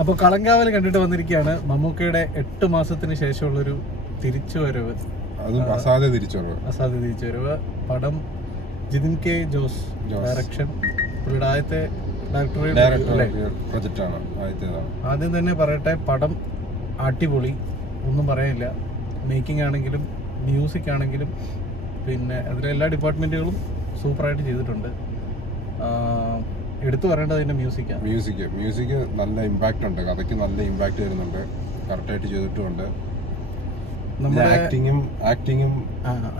അപ്പോൾ കളങ്കാവൽ കണ്ടിട്ട് വന്നിരിക്കുകയാണ്. മമ്മൂക്കയുടെ 8 മാസത്തിന് ശേഷമുള്ളൊരു തിരിച്ചുവരവ്. അസാധ്യ തിരിച്ചുവരവ്. പടം ജിതിൻ കെ ജോസ് ഡയറക്ഷൻ. പുള്ളിയുടെ ആദ്യത്തെ പ്രൊജക്റ്റാണ്. ആദ്യം തന്നെ പറയട്ടെ, പടം അടിപൊളി, ഒന്നും പറയാനില്ല. മേക്കിംഗ് ആണെങ്കിലും മ്യൂസിക് ആണെങ്കിലും പിന്നെ അതിലെ എല്ലാ ഡിപ്പാർട്ട്മെന്റുകളും സൂപ്പറായിട്ട് ചെയ്തിട്ടുണ്ട്. എടുത്തു പറയേണ്ടത് അതിന്റെ മ്യൂസിക് നല്ല ഇമ്പാക്റ്റ് ഉണ്ട്. കഥയ്ക്ക് നല്ല ഇമ്പാക്റ്റ് വരുന്നുണ്ട്. കറക്റ്റായിട്ട് ചെയ്തിട്ടുമുണ്ട്.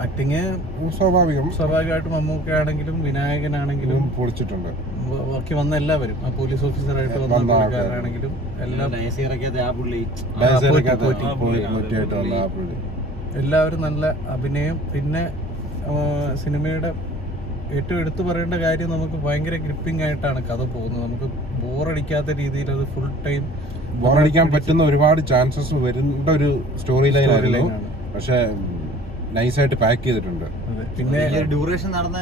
ആക്ടിങ് സ്വാഭാവികമായിട്ടും മമ്മൂക്കയാണെങ്കിലും വിനായകനാണെങ്കിലും പൊളിച്ചിട്ടുണ്ട്. ബാക്കി വന്ന എല്ലാവരും, പോലീസ് ഓഫീസറായിട്ട് വന്ന ആൾക്കാരാണെങ്കിലും എല്ലാവരും നല്ല അഭിനയം. പിന്നെ സിനിമയുടെ ഏറ്റവും എടുത്തു പറയേണ്ട കാര്യം, നമുക്ക് ഭയങ്കര ഗ്രിപ്പിംഗ് ആയിട്ടാണ് കഥ പോകുന്നത്. നമുക്ക് ബോറടിക്കാത്ത രീതിയിൽ അത് ഫുൾ ടൈം ബോറടിക്കാൻ പറ്റുന്ന ഒരുപാട് ചാൻസസ് വരുന്ന ഒരു സ്റ്റോറി ലൈനായിരുന്നു. പക്ഷെ നൈസായിട്ട് പാക്ക് ചെയ്തിട്ടുണ്ട്. പിന്നെ ഡ്യൂറേഷൻ നടന്ന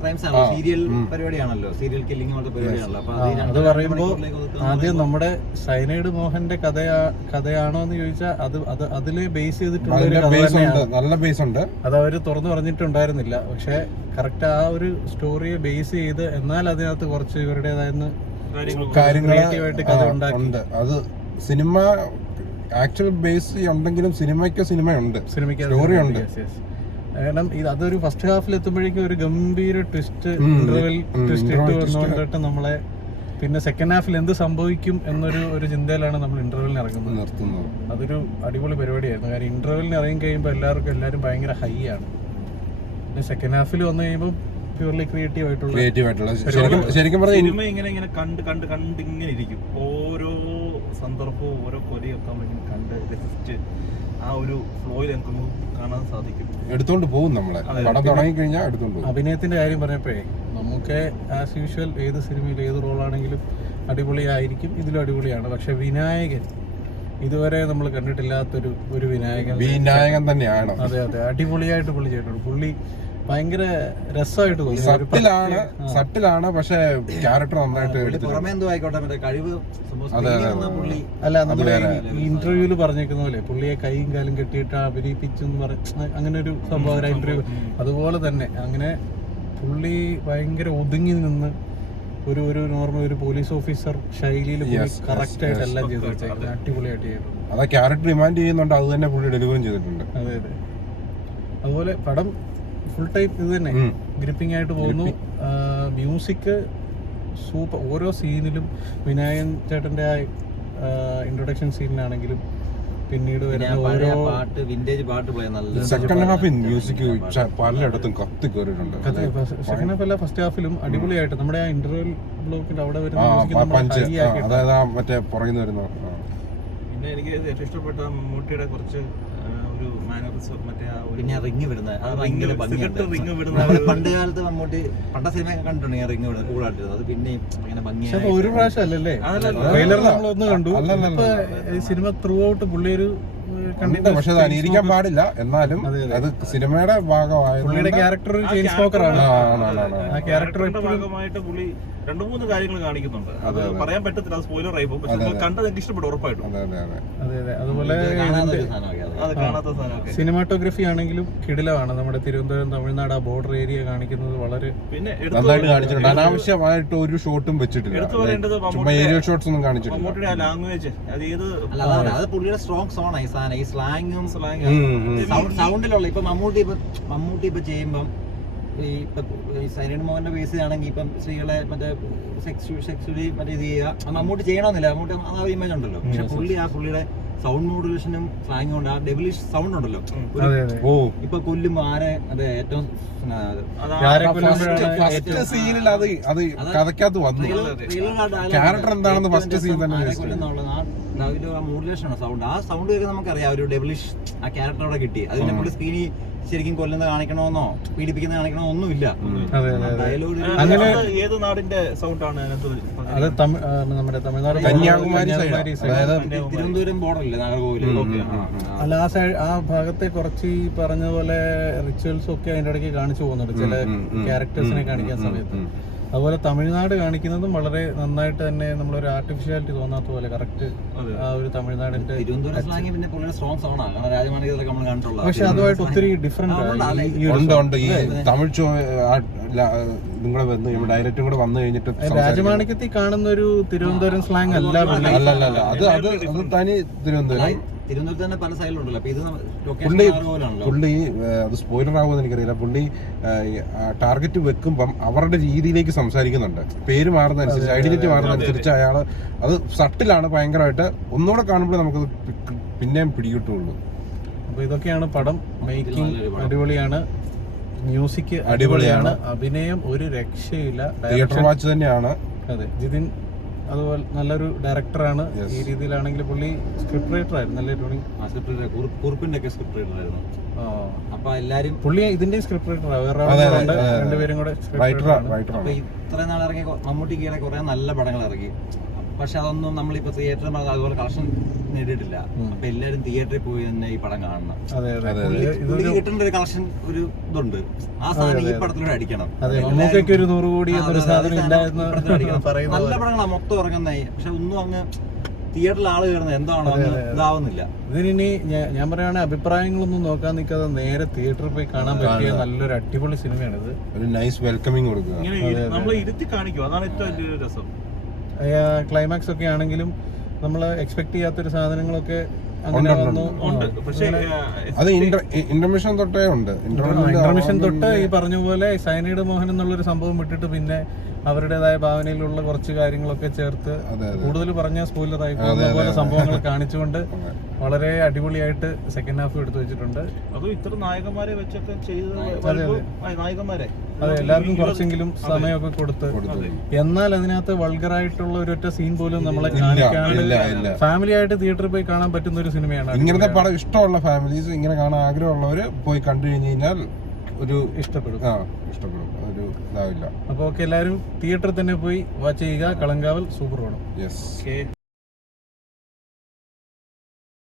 ക്രൈംസ് ആണ്, സീരിയൽ പരിപാടിയാണല്ലോ, സീരിയൽ കില്ലിംഗ് പോലത്തെ പരിപാടിയാണല്ലോ. അത് പറയുമ്പോൾ ആദ്യം നമ്മുടെ സൈനൈഡ് മോഹന്റെ കഥയാണോ എന്ന് ചോദിച്ചാൽ അത് അതില് ബേസ് ചെയ്തിട്ടുള്ള നല്ല ബേസ് ഉണ്ട്. അത് അവര് തുറന്നു പറഞ്ഞിട്ടുണ്ടായിരുന്നില്ല. പക്ഷെ കറക്റ്റ് ആ ഒരു സ്റ്റോറിയെ ബേസ് ചെയ്ത്, എന്നാൽ അതിനകത്ത് കുറച്ച് ഇവരുടേതായിരുന്ന കാര്യങ്ങളായിട്ട് കഥ ഉണ്ടാക്കി. അത് സിനിമ ആക്ച്വൽ ബേസ് ഉണ്ടെങ്കിലും സിനിമയ്ക്ക് സ്റ്റോറി ഉണ്ട്. കാരണം അതൊരു ഫസ്റ്റ് ഹാഫിൽ എത്തുമ്പോഴേക്കും ഒരു ഗംഭീര ട്വിസ്റ്റ്, ഇന്റർവെൽ ട്വിസ്റ്റ് ഇട്ട് വന്നുകൊണ്ടിട്ട് നമ്മളെ പിന്നെ സെക്കൻഡ് ഹാഫിൽ എന്ത് സംഭവിക്കും എന്നൊരു ചിന്തയിലാണ് നമ്മൾ ഇന്റർവെല്ലിന് ഇറങ്ങുന്നത്. അതൊരു അടിപൊളി പരിപാടിയായിരുന്നു. കാരണം ഇന്റർവെല്ലിന് ഇറങ്ങി കഴിയുമ്പോൾ എല്ലാവരും ഭയങ്കര ഹൈ ആണ്. പിന്നെ സെക്കൻഡ് ഹാഫിൽ വന്നു കഴിയുമ്പോൾ പ്യൂർലി ക്രിയേറ്റീവ് ആയിട്ടുള്ള ശരിക്കും പറഞ്ഞാൽ സിനിമ ഇങ്ങനെ കണ്ട് ഇങ്ങനെ ഇരിക്കും. ഓരോ സന്ദർഭവും ഓരോ കൊലയൊക്കെ ഇങ്ങനെ കണ്ട് രസിച്ച് ആ ഒരു ഫ്ലോയിൽ നമുക്ക് കാണാൻ സാധിക്കും. എടുത്തോണ്ട് പോകും നമ്മളെ. പടം തുടങ്ങി കഴിഞ്ഞാൽ എടുത്തോണ്ട് പോകും. അഭിനയത്തിന്റെ കാര്യം പറഞ്ഞപ്പോഴേ, നമുക്ക് ആസ് യൂഷ്വൽ ഏത് സിനിമയിൽ ഏത് റോളാണെങ്കിലും അടിപൊളിയായിരിക്കും. ഇതിലും അടിപൊളിയാണ്. പക്ഷെ വിനായകൻ ഇതുവരെ നമ്മൾ കണ്ടിട്ടില്ലാത്തൊരു വിനായകൻ തന്നെയാണ്. അതെ, അടിപൊളിയായിട്ട് പുള്ളി ചെയ്തിട്ടുണ്ട്. പുള്ളി ഭയങ്കര രസമായിട്ട് തോന്നി. സട്ടിലാണ് പക്ഷെ ക്യാരക്ടർ നന്നായിട്ട് അല്ല, നമ്മുടെ ഇന്റർവ്യൂല് പറഞ്ഞേക്കുന്ന പോലെ പുള്ളിയെ കൈയും കാലും കെട്ടിയിട്ട് അഭിനയിപ്പിച്ചു എന്ന് അങ്ങനെ ഒരു സംഭവം ഇന്റർവ്യൂ. അതുപോലെ തന്നെ അങ്ങനെ പുള്ളി ഭയങ്കര ഒതുങ്ങി നിന്ന് ഒരു നോർമൽ ഒരു പോലീസ് ഓഫീസർ ശൈലിയിൽ കറക്റ്റ് ആയിട്ട് എല്ലാം ചെയ്ത് വെച്ചേക്കുന്നത്. അടിപൊളിയായിട്ട് ചെയ്തിട്ടുണ്ട്. അതാ ക്യാരക്ടർ ഡിമാൻഡ് ചെയ്യുന്നുണ്ട്. അത് തന്നെ പുള്ളി ഡെലിവറും ചെയ്തിട്ടുണ്ട്. അതെ. അതുപോലെ പടം ഫുൾ ടൈം ഇത് തന്നെ ഗ്രിപ്പിംഗ് ആയിട്ട് പോകുന്നു. Music super. ഓരോ സീനിലും വിനായകൻ ചേട്ടന്റെ ഇൻട്രൊഡക്ഷൻ സീനിലാണെങ്കിലും പിന്നീട് വരുന്ന ഓരോ സെക്കൻഡ് ഹാഫ് മ്യൂസിക് പലയിടത്തും കത്തി കയറിയിട്ടുണ്ട്. സെക്കൻഡ് ഹാഫ് അല്ല, ഫസ്റ്റ് ഹാഫിലും അടിപൊളിയായിട്ട് നമ്മുടെ ആ ഇന്റർവെൽ ബ്ലോക്കിന്റെ അവിടെ വരുന്ന അതായത് മറ്റേ പുറകിന്ന് വരുന്ന. പിന്നെ എനിക്ക് ഏറ്റവും ഇഷ്ടപ്പെട്ട മമ്മൂട്ടിയുടെ കുറച്ച് പിന്നെ റിങ് വിടുന്നത് അത് ഭയങ്കര ഭംഗിയുണ്ട്. പണ്ട് കാലത്ത് മമ്മൂട്ടി സിനിമ കണ്ടിട്ടുണ്ട് റിങ് വിടുന്നത് കൂടാട്ടിരുന്നത്. അത് പിന്നെയും അങ്ങനെ ഭംഗിയായി ഒരു പ്രാവശ്യം അല്ലല്ലേ ട്രെയിലർ നമ്മളൊന്ന് കണ്ടു. സിനിമ ത്രൂ ഔട്ട് പുള്ളി ഒരു കണ്ടിട്ട്, പക്ഷെ അത് അനുകരിക്കാൻ പാടില്ല. എന്നാലും അത് സിനിമയുടെ ഭാഗമായ പുള്ളിയുടെ ക്യാരക്ടർ ഒരു ചെയിൻ സ്മോക്കറാണ്. ആ ക്യാരക്ടറിന്റെ ഭാഗമായിട്ട് പുള്ളി 2-3 കാര്യങ്ങൾ കാണിക്കുന്നുണ്ട്. അത് പറയാൻ പറ്റത്തില്ല, അത് സ്പോയിലർ ആയി പോകും. പക്ഷെ കണ്ടത് എനിക്ക് ഇഷ്ടപ്പെട്ടു ഉറപ്പായിട്ടും. അതെ. അതുപോലെ സിനിമാറ്റോഗ്രഫി ആണെങ്കിലും കിടിലമാണ്. നമ്മുടെ തിരുവനന്തപുരം തമിഴ്നാട് ആ ബോർഡർ ഏരിയ കാണിക്കുന്നത് വളരെ നന്നായിട്ട് കാണിച്ചിട്ടുണ്ട്. അനാവശ്യമായിട്ട് ഒരു ഷോട്ടും വെച്ചിട്ടില്ല. ഏരിയൽ ഷോട്ട്സ് ഒന്നും കാണിച്ചിട്ടില്ല. മമ്മൂട്ടിയുടെ ലാംഗ്വേജ് അത് പുള്ളിയുടെ സ്ട്രോങ് സോണാണ്. ഈ സ്ലാങ്ങും സൗണ്ടിലുള്ള ഇപ്പൊ മമ്മൂട്ടി ഇപ്പൊ ചെയ്യുമ്പം ഈ സൈനൈഡ് മോഹന്റെ ബേസ് ആണെങ്കിൽ ഇപ്പം സ്ത്രീകളെ മറ്റേ സെക്സ്വലി മറ്റേ ഇത് ചെയ്യുക മമ്മൂട്ടി ചെയ്യണമെന്നില്ല. മമ്മൂട്ടി ആ ഇമേജ് ഉണ്ടല്ലോ. പക്ഷെ പുള്ളിയുടെ സൗണ്ട് മോഡുലേഷനും സ്ലാങ്ങും കൊണ്ട് ആ ഡെവിലിഷ് സൗണ്ട് ഉണ്ടല്ലോ. ഇപ്പൊ കൊല്ലും ആരെ അതെ ഏറ്റവും സീനിൽ അത് കഥക്കകത്ത് വന്നു. ക്യാരക്ടർ എന്താണെന്ന് ഫസ്റ്റ് സീൻ തന്നെ മോഡുലേഷൻ ആണ് സൗണ്ട്. ആ സൗണ്ട് കേൾക്കാൻ നമുക്കറിയാം ഒരു ഡെവിലിഷ് ആ ക്യാരക്ടർ അവിടെ കിട്ടി. അതിന്റെ പുള്ളി സ്ക്രീനിൽ ശരിക്കും കൊല്ലുന്നത് കാണിക്കണമെന്നോ പീഡിപ്പിക്കുന്നത് കാണിക്കണോ ഒന്നുമില്ല. അങ്ങനെ ഏത് നാടിന്റെ സൗണ്ടാണ് അത് നമ്മുടെ തമിഴ്നാട് കന്യാകുമാരി അതായത് തിരുവനന്തപുരം ബോർഡറല്ലേ നാഗർകോവില്. അല്ല ആ ഭാഗത്തെ കുറച്ച് ഈ പറഞ്ഞ പോലെ റിച്വൽസ് ഒക്കെ അതിന്റെ ഇടയ്ക്ക് കാണിച്ചു പോകുന്നുണ്ട് ചില ക്യാരക്ടേഴ്സിനെ കാണിക്കാൻ സമയത്ത്. അതുപോലെ തമിഴ്നാട് കാണിക്കുന്നതും വളരെ നന്നായിട്ട് തന്നെ നമ്മളൊരു ആർട്ടിഫിഷ്യാലിറ്റി തോന്നാത്ത പോലെ കറക്റ്റ് അതെ. ആ ഒരു തമിഴ്നാടിന്റെ തിരുവനന്തപുരം സ്ലാങ് പിന്നെ പുള്ളിയുടെ സ്ട്രോങ് സോൺ ആണ്, കാരണം രാജമാണികതൊക്കെ നമ്മൾ കണ്ടിട്ടുള്ളത്. പക്ഷെ അതുമായിട്ട് ഒത്തിരി ഡിഫറെന്റ് ഉണ്ട് ഈ തമിഴ് നിങ്ങളെ വന്ന് ഡയറക്റ്റും കൂടെ വന്നു കഴിഞ്ഞിട്ട് രാജമാണിക്യത്തിൽ കാണുന്ന ഒരു തിരുവനന്തപുരം സ്ലാങ് അല്ല പുള്ളി. അല്ലല്ല അത് തനി തിരുവനന്തപുരം. തിരുവനന്തപുരത്ത് തന്നെ പല സൈഡിലുണ്ടല്ലോ, അപ്പൊ ഇത് പുള്ളി ലൊക്കേഷൻ പോലാണല്ലോ. പുള്ളി അത് സ്പോയിലർ ആവുമെന്ന് എനിക്കറിയില്ല. പുള്ളി ടാർഗറ്റ് വെക്കുമ്പം അവരുടെ രീതിയിലേക്ക് സംസാരിക്കുന്നുണ്ട്. പേര് മാറുന്നതനുസരിച്ച്, ഐഡന്റിറ്റി മാറുന്നതനുസരിച്ച് അയാള് അത് സട്ടിലാണ് ഭയങ്കരമായിട്ട്. ഒന്നുകൂടെ കാണുമ്പോൾ നമുക്കത് പിന്നെയും പിടികിട്ടുള്ളൂ. അപ്പൊ ഇതൊക്കെയാണ് പടം. മേക്കിംഗ് അടിപൊളിയാണ്, മ്യൂസിക് അടിപൊളിയാണ്, അഭിനയം ഒരു രക്ഷയില്ല, തിയേറ്റർ വാച്ച് തന്നെയാണ്. അതെ, ജിതിൻ അതുപോലെ നല്ലൊരു ഡയറക്ടറാണ്. Yes. ഈ രീതിയിലാണെങ്കിൽ പുള്ളി സ്ക്രിപ്റ്റ് റൈറ്റർ ആയിരുന്നു, നല്ല ടോണി. കുറിപ്പിന്റെ ഒക്കെ സ്ക്രിപ്റ്റ് റൈറ്റർ ആയിരുന്നു. അപ്പൊ എല്ലാരും പുള്ളി ഇതിന്റെ സ്ക്രിപ്റ്റ് റൈറ്ററാണ്, വേറെ രണ്ടുപേരും കൂടെ script writer ആണ്. അപ്പൊ ഇത്രയും നാൾ ഇറങ്ങിയ മമ്മൂട്ടിക്ക് കുറെ നല്ല പടങ്ങൾ ഇറങ്ങി, പക്ഷെ അതൊന്നും നമ്മളിപ്പോ തിയേറ്ററിൽ അതുപോലെ കളക്ഷൻ നേടിയിട്ടില്ല. അപ്പൊ എല്ലാരും തിയേറ്ററിൽ പോയി തന്നെ ഈ പടം കാണണം. അതെ അതെ, പുള്ളിക്ക് കിട്ടേണ്ട ഒരു കളക്ഷൻ ഒരു ഇതുണ്ട്, ആ സാധനം ഈ പടത്തിലൂടെ അടിക്കണം. അതെ, മമ്മൂക്കൊക്കെ ഒരു 100 കോടി എന്നൊരു സാധനം ഇല്ലായിരുന്നു നല്ല പറയുന്നത്. പടങ്ങളാണ് മൊത്തം ഇറങ്ങുന്നത്, പക്ഷെ ഒന്നും അങ്ങ് തിയേറ്ററിൽ ആള് കയറുന്നത് എന്താണോ അങ്ങ് ഇതാവുന്നില്ല. ഇതിനി ഞാൻ പറയുകയാണെങ്കിൽ അഭിപ്രായങ്ങളൊന്നും നോക്കാൻ നിൽക്കാതെ നേരെ തിയേറ്ററിൽ പോയി കാണാൻ പറ്റിയ നല്ലൊരു അടിപൊളി സിനിമയാണിത്. ഒരു നൈസ് വെൽക്കമിങ് കൊടുക്കുക, ഇങ്ങനെ നമ്മളെ ഇരുത്തി കാണിക്കും, അതാണ് ഏറ്റവും വലിയ രസം. ക്ലൈമാക്സ് ഒക്കെ ആണെങ്കിലും നമ്മൾ എക്സ്പെക്ട് ചെയ്യാത്തൊരു സാധനങ്ങളൊക്കെ അങ്ങനെ വന്നു. പക്ഷേ അത് ഇന്റർമിഷൻ തൊട്ടേ ഉണ്ട്. ഇന്റർമിഷൻ തൊട്ട് ഈ പറഞ്ഞ പോലെ സൈനൈഡ് മോഹൻ എന്നുള്ളൊരു സംഭവം വിട്ടിട്ട് പിന്നെ അവരുടേതായ ഭാവനയിലുള്ള കുറച്ച് കാര്യങ്ങളൊക്കെ ചേർത്ത് കൂടുതൽ പറഞ്ഞ സ്പോയിലർ ആയി പോകുന്ന പോലെ സംഭവങ്ങൾ കാണിച്ചുകൊണ്ട് വളരെ അടിപൊളിയായിട്ട് സെക്കൻഡ് ഹാഫ് എടുത്തു വെച്ചിട്ടുണ്ട്. അതും ഇത്ര നായകന്മാരെ വെച്ചൊക്കെ ചെയ്ത് നായകന്മാരെ അതെ, എല്ലാവർക്കും കുറച്ചെങ്കിലും സമയമൊക്കെ കൊടുത്ത്, എന്നാൽ അതിനകത്ത് വൾഗറായിട്ടുള്ള ഒരൊറ്റ സീൻ പോലും നമ്മളെ കാണിക്കാണ്ട് ഫാമിലി ആയിട്ട് തിയേറ്ററിൽ പോയി കാണാൻ പറ്റുന്ന ഒരു സിനിമയാണ്. ഇങ്ങനത്തെ പടം ഇഷ്ടമുള്ള ഫാമിലീസ്, ഇങ്ങനെ കാണാൻ ആഗ്രഹമുള്ളവര് പോയി കണ്ടു കഴിഞ്ഞു കഴിഞ്ഞാൽ ഒരു ഇഷ്ടപ്പെടും. ഒരു ഇതാവില്ല. അപ്പോൾ എല്ലാവരും തിയേറ്ററിൽ തന്നെ പോയി വാച്ച് ചെയ്യുക. കളങ്കാവൽ സൂപ്പർ പടം. യെസ്.